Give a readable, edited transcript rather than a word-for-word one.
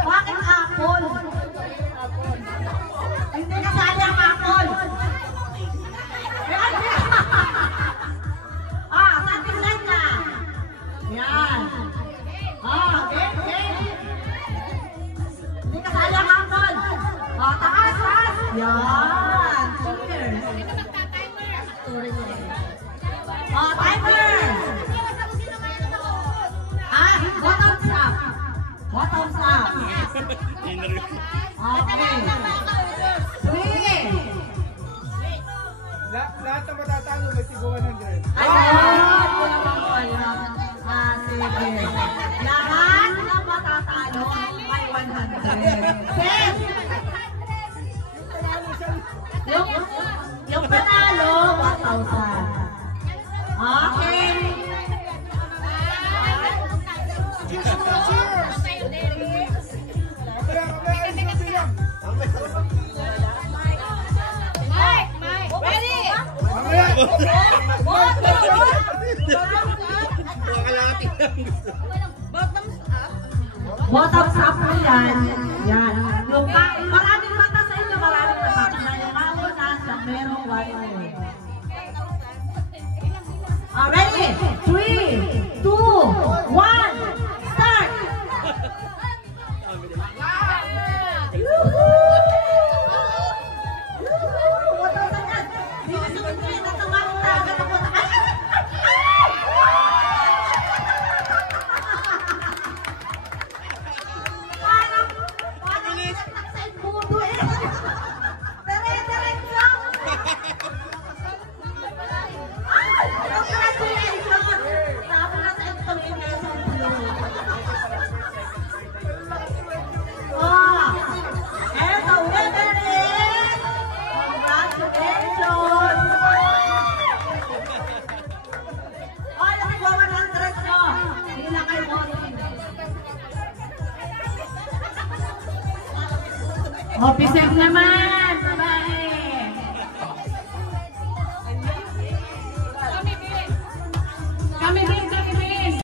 Bakit apple? Hindi kasali ang apple. Satisfied na. Yan. Okay. Hindi kasali ang apple. Taas. Yan. Cheers. Timer. Bottoms up. Okay. 3. Lahat na matatalo may tigo 100. Ayun! Sige. Lahat na matatalo may 100. Yung panalo, 1,000. Okay. Bottoms up po yan. Yan. Yung maraming mata sa inyo, maraming mata. Yung ako nasa merong 1. Ready? 3, 2, 1, start! Officer naman!